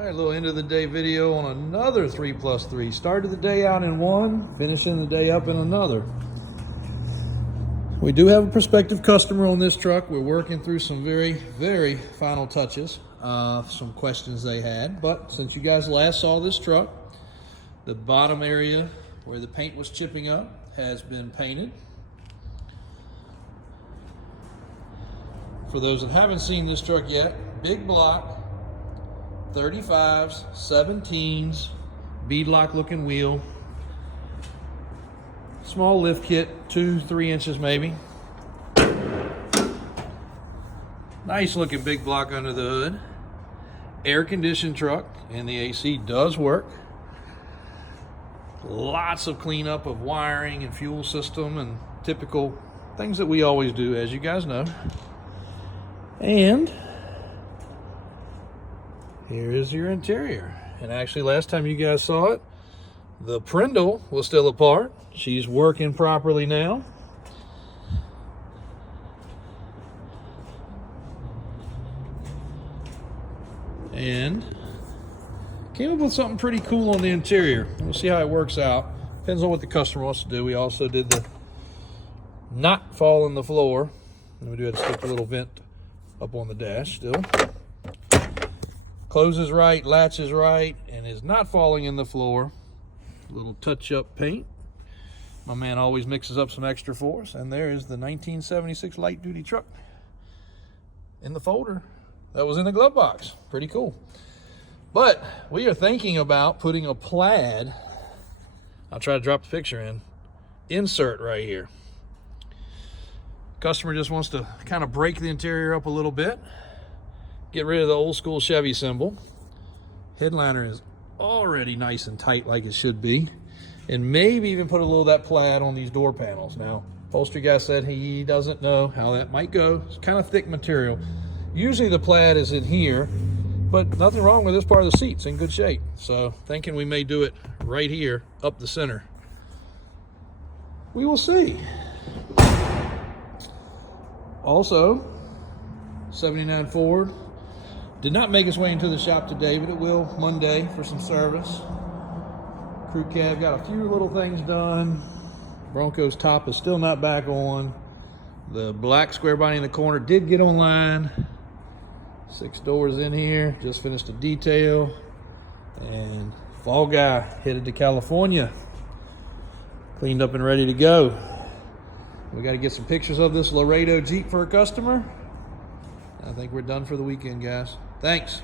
All right, a little end of the day video on another 3+3. Started the day out in one, finishing the day up in another. We do have a prospective customer on this truck. We're working through some very final touches, some questions they had. But since you guys last saw this truck, the bottom area where the paint was chipping up has been painted. For those that haven't seen this truck yet, big block, 35s, 17s, beadlock looking wheel, small lift kit, 2-3 inches maybe. Nice looking big block under the hood. Air conditioned truck, and the AC does work. Lots of cleanup of wiring and fuel system and typical things that we always do, as you guys know. And here is your interior. And actually, last time you guys saw it, the prindle was still apart. She's working properly now. And came up with something pretty cool on the interior. We'll see how it works out. Depends on what the customer wants to do. We also did the not fall in the floor. And we do have to stick a little vent up on the dash still. Closes right, latches right, and is not falling in the floor. A little touch-up paint. My man always mixes up some extra for us. And there is the 1976 light-duty truck in the folder that was in the glove box. Pretty cool. But we are thinking about putting a plaid, I'll try to drop the picture in, insert right here. Customer just wants to kind of break the interior up a little bit. Get rid of the old school Chevy symbol. Headliner is already nice and tight like it should be. And maybe even put a little of that plaid on these door panels. Now, upholstery guy said he doesn't know how that might go. It's kind of thick material. Usually the plaid is in here, but nothing wrong with this part of the seat. It's in good shape. So thinking we may do it right here up the center. We will see. Also, 79 Ford. Did not make its way into the shop today, but it will Monday for some service. Crew cab got a few little things done. Bronco's top is still not back on. The black square body in the corner did get online. 6 doors in here, just finished a detail. And fall guy headed to California. Cleaned up and ready to go. We got to get some pictures of this Silverado Jeep for a customer. I think we're done for the weekend, guys. Thanks.